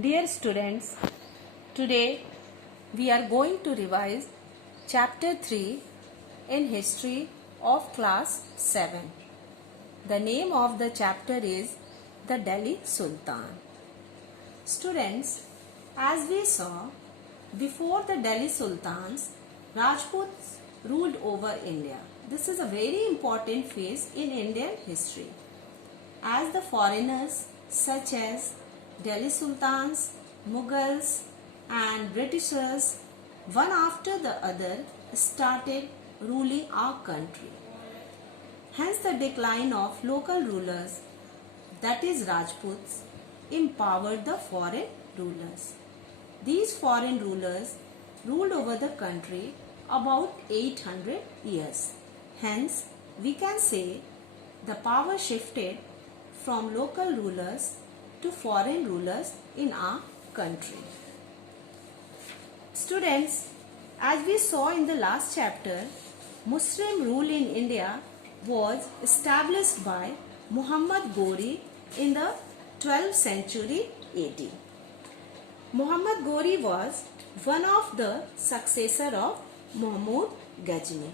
Dear students, today we are going to revise chapter 3 in history of class 7. The name of the chapter is the Delhi Sultan. Students, as we saw, before the Delhi Sultans, Rajputs ruled over India. This is a very important phase in Indian history, as the foreigners such as Delhi Sultans, Mughals and Britishers, one after the other, started ruling our country. Hence the decline of local rulers, that is Rajputs, empowered the foreign rulers. These foreign rulers ruled over the country about 800 years. Hence, we can say the power shifted from local rulers to foreign rulers in our country. Students, as we saw in the last chapter, Muslim rule in India was established by Muhammad Ghori in the 12th century AD. Muhammad Ghori was one of the successor of Mahmud Ghazni.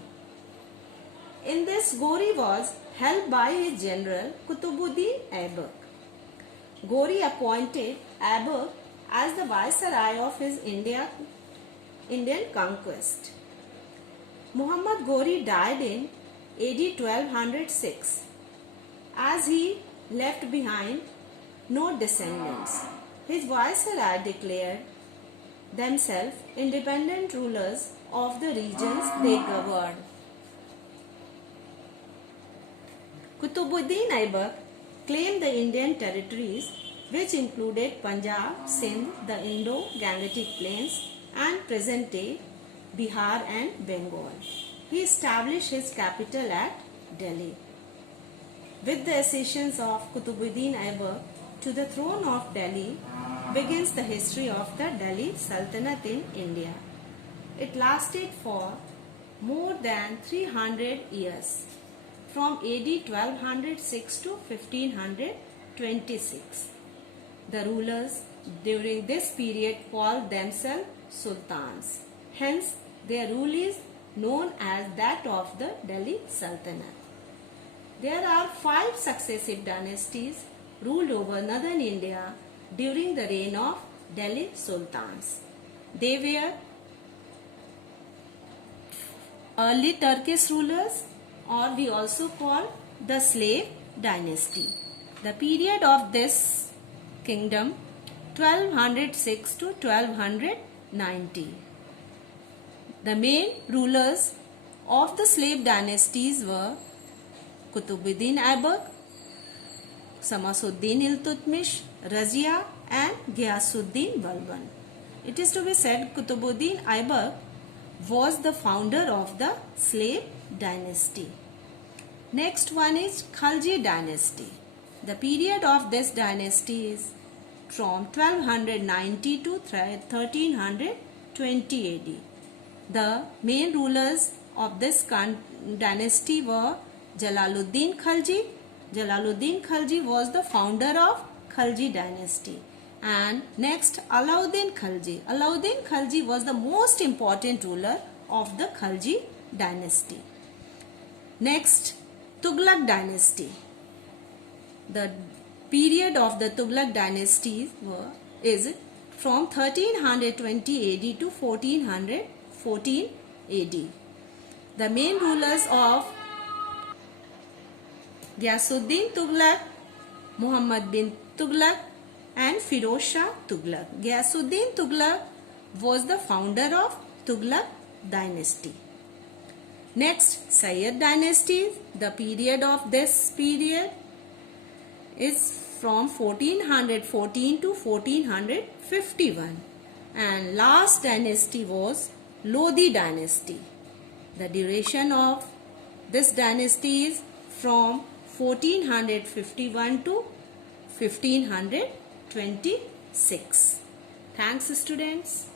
In this, Ghori was helped by his general Qutbuddin Aibak. Ghori appointed Aibak as the viceroy of his Indian conquest. Muhammad Ghori died in AD 1206 as he left behind no descendants. His viceroy declared themselves independent rulers of the regions they governed. Qutbuddin Aibak claimed the Indian territories, which included Punjab, Sindh, the Indo-Gangetic Plains and present-day Bihar and Bengal. He established his capital at Delhi. With the accession of Qutbuddin Aibak to the throne of Delhi begins the history of the Delhi Sultanate in India. It lasted for more than 300 years, from AD 1206 to 1526. The rulers during this period called themselves sultans. Hence, their rule is known as that of the Delhi Sultanate. There are 5 successive dynasties ruled over northern India during the reign of Delhi Sultans. They were early Turkish rulers, or we also call the slave dynasty. The period of this kingdom 1206 to 1290. The main rulers of the slave dynasties were Qutbuddin Aibak, Samasuddin Iltutmish, Razia and Ghiyasuddin Balban. It is to be said Qutbuddin Aibak was the founder of the slave dynasty. Next one is Khalji dynasty. The period of this dynasty is from 1290 to 1320 AD. The main rulers of this dynasty were Jalaluddin Khalji. Jalaluddin Khalji was the founder of Khalji dynasty. And next, Alauddin Khalji. Alauddin Khalji was the most important ruler of the Khalji dynasty. Next, Tughlaq dynasty. The period of the Tughlaq dynasty is from 1320 AD to 1414 AD. The main rulers of Ghiyasuddin Tughlaq, Muhammad bin Tughlaq and Firoz Shah Tughlaq. Ghiyasuddin Tughlaq was the founder of Tughlaq dynasty. Next, Sayyid dynasty. The period of this period is from 1414 to 1451. And last dynasty was Lodi dynasty. The duration of this dynasty is from 1451 to 1526. Thanks, students.